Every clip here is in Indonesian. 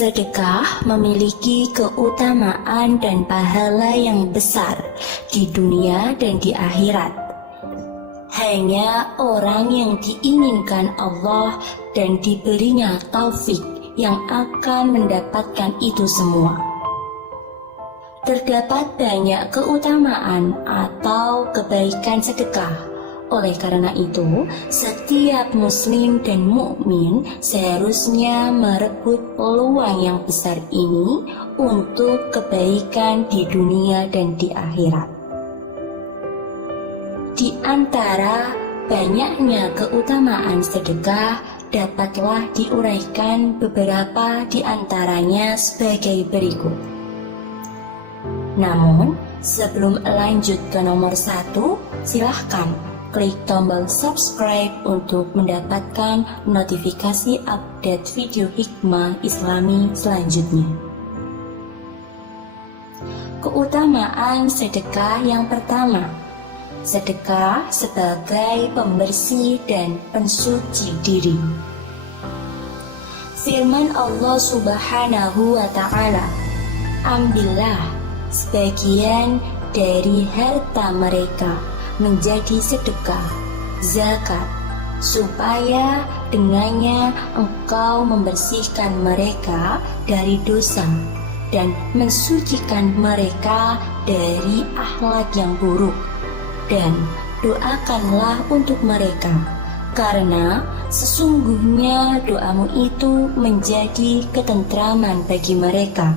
Sedekah memiliki keutamaan dan pahala yang besar di dunia dan di akhirat. Hanya orang yang diinginkan Allah dan diberinya taufik yang akan mendapatkan itu semua. Terdapat banyak keutamaan atau kebaikan sedekah. Oleh karena itu, setiap muslim dan mukmin seharusnya merebut peluang yang besar ini untuk kebaikan di dunia dan di akhirat. Di antara banyaknya keutamaan sedekah, dapatlah diuraikan beberapa di antaranya sebagai berikut. Namun, sebelum lanjut ke nomor 1, silahkan klik tombol subscribe untuk mendapatkan notifikasi update video hikmah Islami selanjutnya. Keutamaan sedekah yang pertama, sedekah sebagai pembersih dan pensuci diri. Firman Allah Subhanahu wa Ta'ala, "Ambillah sebagian dari harta mereka menjadi sedekah, zakat, supaya dengannya engkau membersihkan mereka dari dosa dan mensucikan mereka dari akhlak yang buruk, dan doakanlah untuk mereka, karena sesungguhnya doamu itu menjadi ketentraman bagi mereka.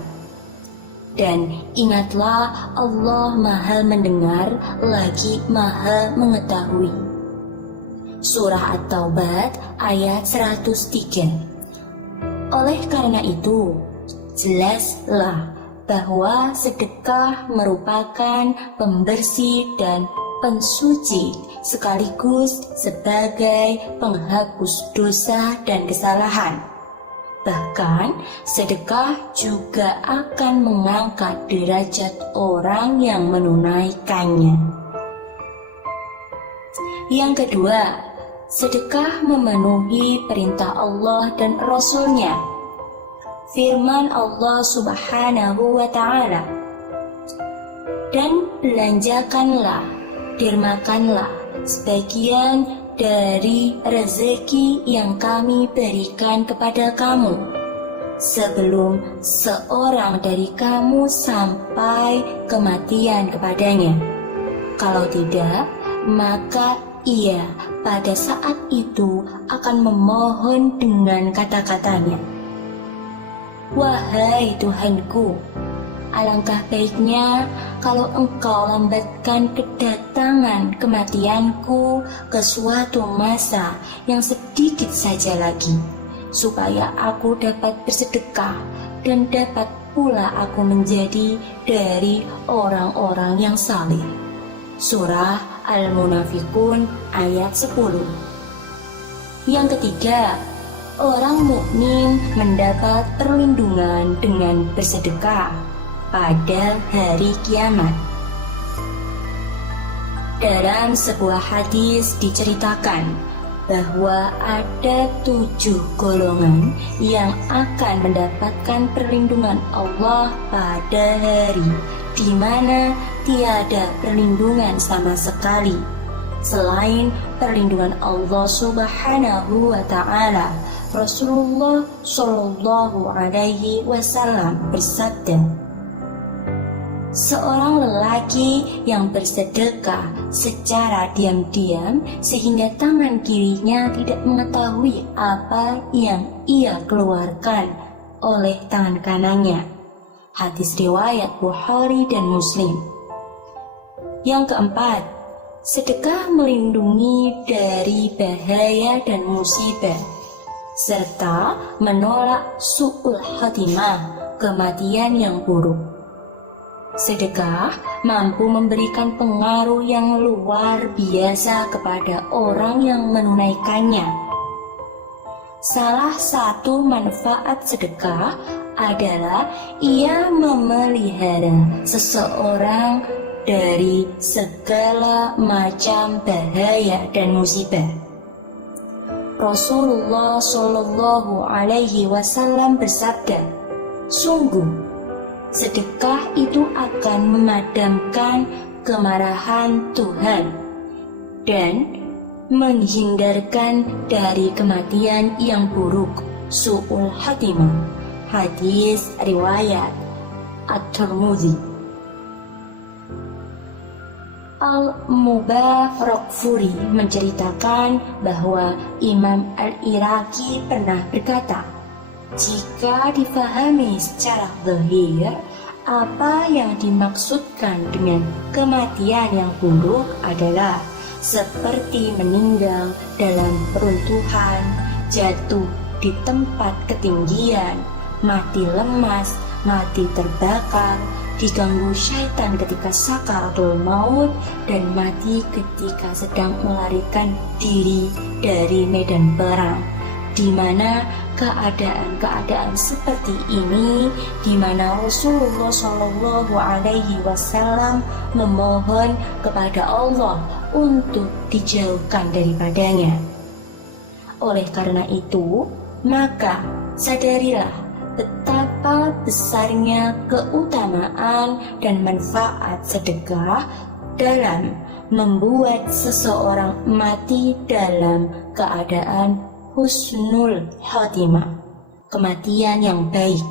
Dan ingatlah, Allah Maha Mendengar lagi Maha Mengetahui." Surah At-Taubah ayat 103. Oleh karena itu, jelaslah bahwa sedekah merupakan pembersih dan pensuci sekaligus sebagai penghapus dosa dan kesalahan. Bahkan, sedekah juga akan mengangkat derajat orang yang menunaikannya. Yang kedua, sedekah memenuhi perintah Allah dan Rasul-Nya. Firman Allah Subhanahu wa Ta'ala, "Dan belanjakanlah, dermakanlah sebagian dari rezeki yang kami berikan kepada kamu, sebelum seorang dari kamu sampai kematian kepadanya. Kalau tidak, maka ia pada saat itu akan memohon dengan kata-katanya, 'Wahai Tuhanku, alangkah baiknya kalau engkau lambatkan kedatangan kematianku ke suatu masa yang sedikit saja lagi, supaya aku dapat bersedekah dan dapat pula aku menjadi dari orang-orang yang saleh." Surah Al-Munafikun ayat 10. Yang ketiga, orang mukmin mendapat perlindungan dengan bersedekah pada hari kiamat. Dalam sebuah hadis diceritakan bahwa ada 7 golongan yang akan mendapatkan perlindungan Allah pada hari di mana tiada perlindungan sama sekali selain perlindungan Allah Subhanahu wa Ta'ala. Rasulullah Shallallahu Alaihi Wasallam bersabda, "Seorang lelaki yang bersedekah secara diam-diam sehingga tangan kirinya tidak mengetahui apa yang ia keluarkan oleh tangan kanannya." Hadis riwayat Bukhari dan Muslim. Yang keempat, sedekah melindungi dari bahaya dan musibah, serta menolak su'ul khatimah, kematian yang buruk. Sedekah mampu memberikan pengaruh yang luar biasa kepada orang yang menunaikannya. Salah satu manfaat sedekah adalah ia memelihara seseorang dari segala macam bahaya dan musibah. Rasulullah Shallallahu Alaihi Wasallam bersabda, Sungguh, sedekah itu akan memadamkan kemarahan Tuhan dan menghindarkan dari kematian yang buruk, su'ul khatimah. Hadis riwayat At-Tirmidzi. Al-Mubarakfuri menceritakan bahwa Imam Al-Iraqi pernah berkata, jika difahami secara zahir, apa yang dimaksudkan dengan kematian yang buruk adalah seperti meninggal dalam peruntuhan, jatuh di tempat ketinggian, mati lemas, mati terbakar, diganggu syaitan ketika sakaratul maut, dan mati ketika sedang melarikan diri dari medan perang. Di mana keadaan-keadaan seperti ini, di mana Rasulullah Shallallahu Alaihi Wasallam memohon kepada Allah untuk dijauhkan daripadanya. Oleh karena itu, maka sadarilah betapa besarnya keutamaan dan manfaat sedekah dalam membuat seseorang mati dalam keadaan husnul khotimah, kematian yang baik.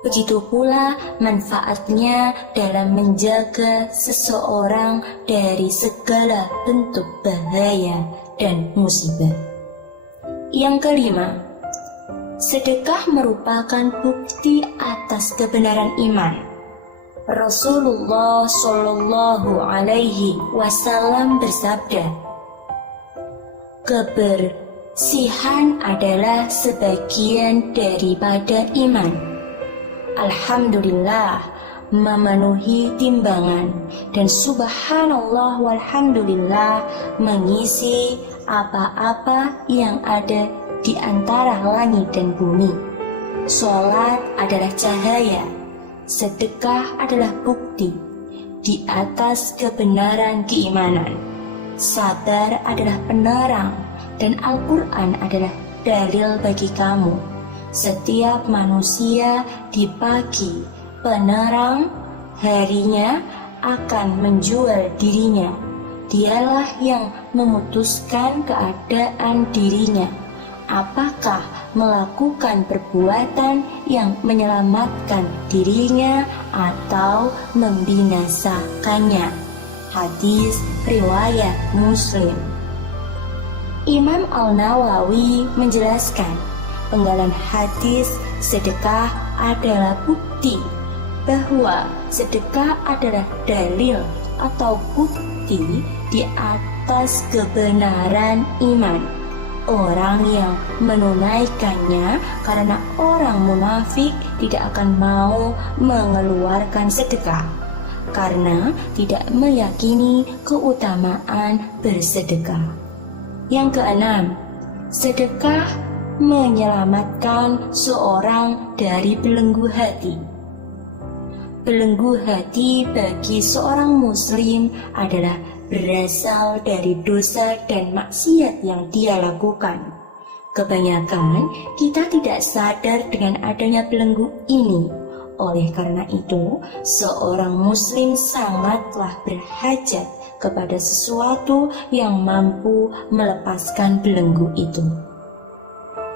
Begitu pula manfaatnya dalam menjaga seseorang dari segala bentuk bahaya dan musibah. Yang kelima, sedekah merupakan bukti atas kebenaran iman. Rasulullah Shallallahu Alaihi Wasallam bersabda, kebersihan adalah sebagian daripada iman. Alhamdulillah memenuhi timbangan, dan subhanallah walhamdulillah mengisi apa-apa yang ada di antara langit dan bumi. Sholat adalah cahaya, sedekah adalah bukti di atas kebenaran keimanan, sabar adalah penerang, dan Al-Quran adalah dalil bagi kamu. Setiap manusia di pagi penerang harinya akan menjual dirinya. Dialah yang memutuskan keadaan dirinya, apakah melakukan perbuatan yang menyelamatkan dirinya atau membinasakannya. Hadis riwayat Muslim. Imam Al-Nawawi menjelaskan, penggalan hadis sedekah adalah bukti bahwa sedekah adalah dalil atau bukti di atas kebenaran iman. Orang yang menunaikannya karena orang munafik tidak akan mau mengeluarkan sedekah karena tidak meyakini keutamaan bersedekah. Yang keenam, sedekah menyelamatkan seorang dari belenggu hati. Belenggu hati bagi seorang muslim adalah berasal dari dosa dan maksiat yang dia lakukan. Kebanyakan kita tidak sadar dengan adanya belenggu ini. Oleh karena itu, seorang muslim sangatlah berhajat kepada sesuatu yang mampu melepaskan belenggu itu.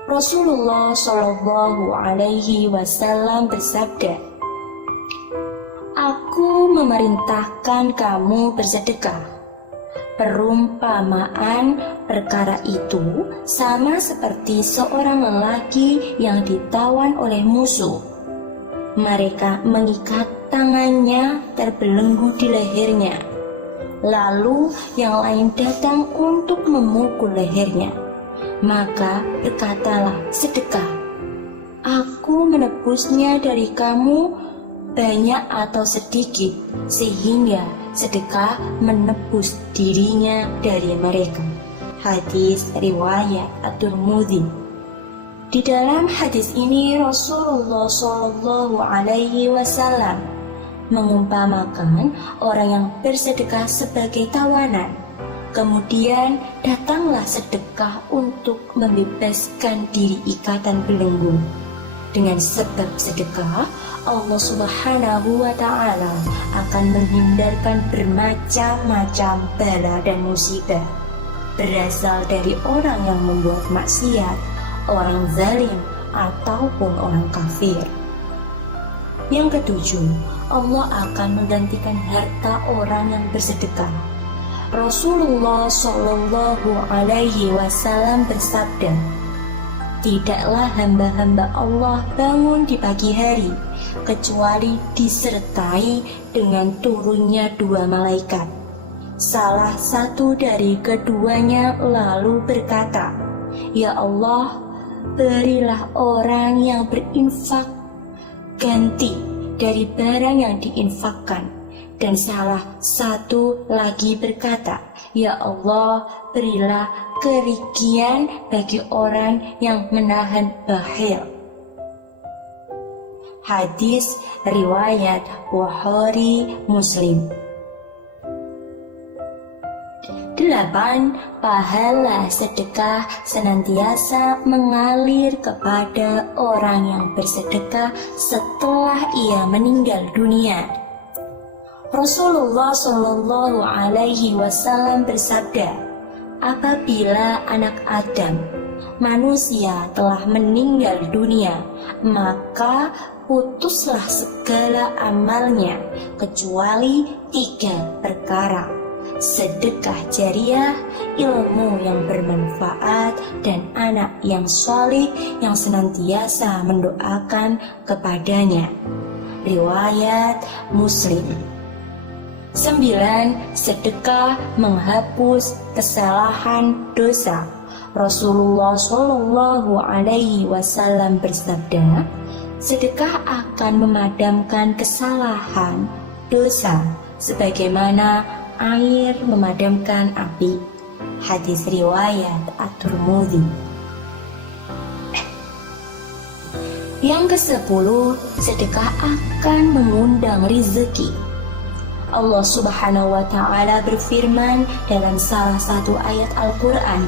Rasulullah Shallallahu Alaihi Wasallam bersabda, "Aku memerintahkan kamu bersedekah." Perumpamaan perkara itu sama seperti seorang lelaki yang ditawan oleh musuh. Mereka mengikat tangannya terbelenggu di lehernya. Lalu yang lain datang untuk memukul lehernya. Maka berkatalah sedekah, "Aku menebusnya dari kamu banyak atau sedikit, sehingga sedekah menebus dirinya dari mereka." Hadis riwayat At-Tirmidzi. Di dalam hadis ini Rasulullah Shallallahu Alaihi Wasallam mengumpamakan orang yang bersedekah sebagai tawanan. Kemudian datanglah sedekah untuk membebaskan diri ikatan belenggu. Dengan sebab sedekah, Allah Subhanahu wa Ta'ala akan menghindarkan bermacam-macam bala dan musibah berasal dari orang yang membuat maksiat, orang zalim, ataupun orang kafir. Yang ketujuh, Allah akan menggantikan harta orang yang bersedekah. Rasulullah Shallallahu Alaihi Wasallam bersabda, "Tidaklah hamba-hamba Allah bangun di pagi hari kecuali disertai dengan turunnya dua malaikat. Salah satu dari keduanya lalu berkata, 'Ya Allah, berilah orang yang berinfak ganti dari barang yang diinfakkan.' Dan salah satu lagi berkata, 'Ya Allah, berilah kerugian bagi orang yang menahan bakhil.'" Hadis riwayat Bukhari Muslim. 8. Pahala sedekah senantiasa mengalir kepada orang yang bersedekah setelah ia meninggal dunia. Rasulullah Shallallahu Alaihi Wasallam bersabda, "Apabila anak Adam, manusia telah meninggal dunia, maka putuslah segala amalnya kecuali 3 perkara: sedekah jariah, ilmu yang bermanfaat, dan anak yang saleh yang senantiasa mendoakan kepadanya." Riwayat Muslim. 9. Sedekah menghapus kesalahan dosa. Rasulullah Shallallahu Alaihi Wasallam bersabda, "Sedekah akan memadamkan kesalahan dosa sebagaimana air memadamkan api." Hadis riwayat At-Tirmidzi. Yang ke-10, sedekah akan mengundang rezeki. Allah Subhanahu wa Ta'ala berfirman dalam salah satu ayat Al-Quran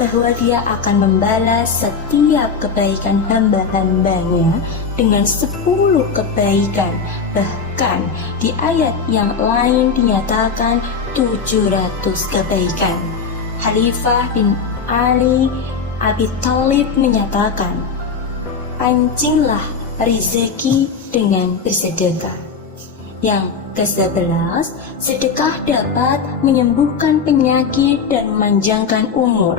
bahwa Dia akan membalas setiap kebaikan hamba-hambanya dengan 10 kebaikan. Bahkan di ayat yang lain dinyatakan 700 kebaikan. Khalifah bin Ali Abi Thalib menyatakan, "Pancinglah rezeki dengan bersedekah." Yang ke-11, sedekah dapat menyembuhkan penyakit dan memanjangkan umur.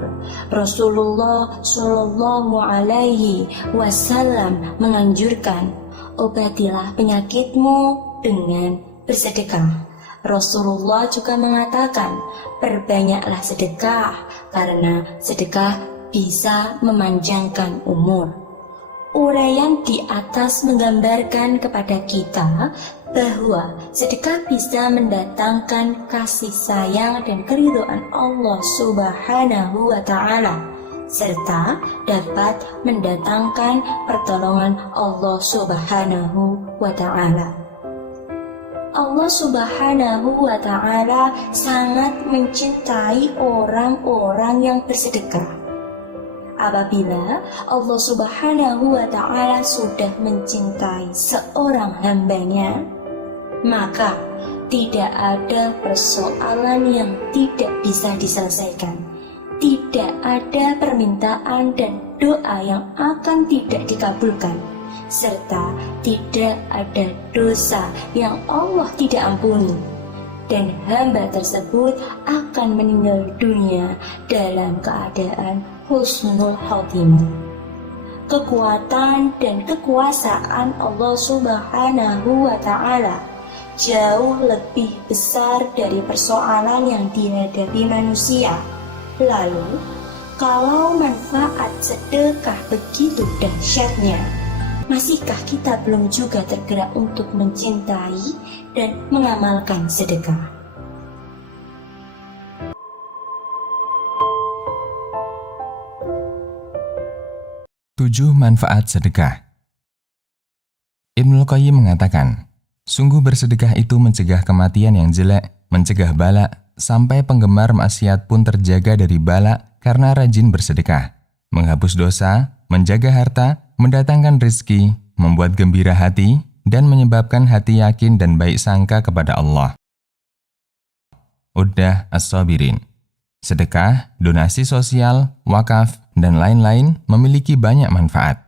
Rasulullah Shallallahu Alaihi Wasallam menganjurkan, "Obatilah penyakitmu dengan bersedekah." Rasulullah juga mengatakan, "Perbanyaklah sedekah, karena sedekah bisa memanjangkan umur." Uraian di atas menggambarkan kepada kita bahwa sedekah bisa mendatangkan kasih sayang dan keridhaan Allah Subhanahu wa Ta'ala, serta dapat mendatangkan pertolongan Allah Subhanahu wa Ta'ala. Allah Subhanahu wa Ta'ala sangat mencintai orang-orang yang bersedekah. Apabila Allah Subhanahu wa Ta'ala sudah mencintai seorang hambanya, maka tidak ada persoalan yang tidak bisa diselesaikan. Tidak ada permintaan dan doa yang akan tidak dikabulkan, serta tidak ada dosa yang Allah tidak ampuni. Dan hamba tersebut akan meninggal dunia dalam keadaan husnul khotimah. Kekuatan dan kekuasaan Allah Subhanahu wa Ta'ala jauh lebih besar dari persoalan yang dihadapi manusia. Lalu, kalau manfaat sedekah begitu dahsyatnya, masihkah kita belum juga tergerak untuk mencintai dan mengamalkan sedekah? Tujuh manfaat sedekah. Ibnul Qayyim mengatakan, sungguh bersedekah itu mencegah kematian yang jelek, mencegah bala, sampai penggemar maksiat pun terjaga dari bala karena rajin bersedekah. menghapus dosa, menjaga harta, mendatangkan rezeki, membuat gembira hati, dan menyebabkan hati yakin dan baik sangka kepada Allah. Uddah As-Sabirin. Sedekah, donasi sosial, wakaf, dan lain-lain memiliki banyak manfaat.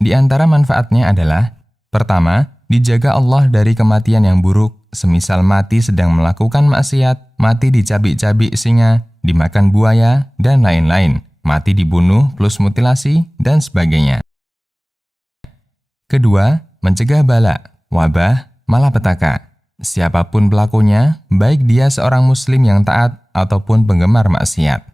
Di antara manfaatnya adalah: pertama, dijaga Allah dari kematian yang buruk, semisal mati sedang melakukan maksiat, mati dicabik-cabik singa, dimakan buaya, dan lain-lain, mati dibunuh plus mutilasi, dan sebagainya. Kedua, mencegah bala, wabah, malapetaka. Siapapun pelakunya, baik dia seorang muslim yang taat ataupun penggemar maksiat.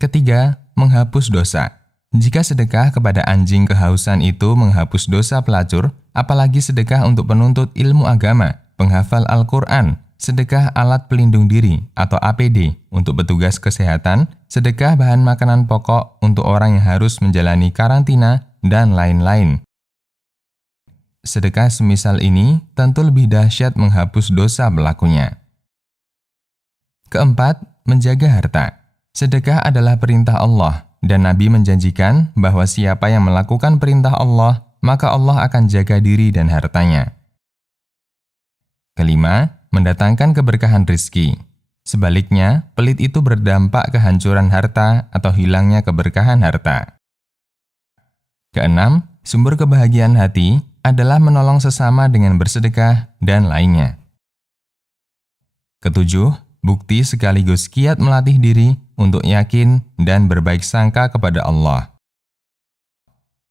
Ketiga, menghapus dosa. Jika sedekah kepada anjing kehausan itu menghapus dosa pelacur, apalagi sedekah untuk penuntut ilmu agama, penghafal Al-Quran, sedekah alat pelindung diri atau APD untuk petugas kesehatan, sedekah bahan makanan pokok untuk orang yang harus menjalani karantina, dan lain-lain. Sedekah semisal ini tentu lebih dahsyat menghapus dosa pelakunya. Keempat, menjaga harta. Sedekah adalah perintah Allah, dan Nabi menjanjikan bahwa siapa yang melakukan perintah Allah, maka Allah akan jaga diri dan hartanya. Kelima, mendatangkan keberkahan rizki. Sebaliknya, pelit itu berdampak kehancuran harta atau hilangnya keberkahan harta. Keenam, sumber kebahagiaan hati adalah menolong sesama dengan bersedekah dan lainnya. Ketujuh, bukti sekaligus kiat melatih diri untuk yakin dan berbaik sangka kepada Allah.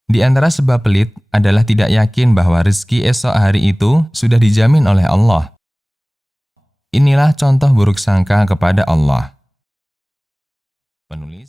Di antara sebab pelit adalah tidak yakin bahwa rezeki esok hari itu sudah dijamin oleh Allah. Inilah contoh buruk sangka kepada Allah. Penulis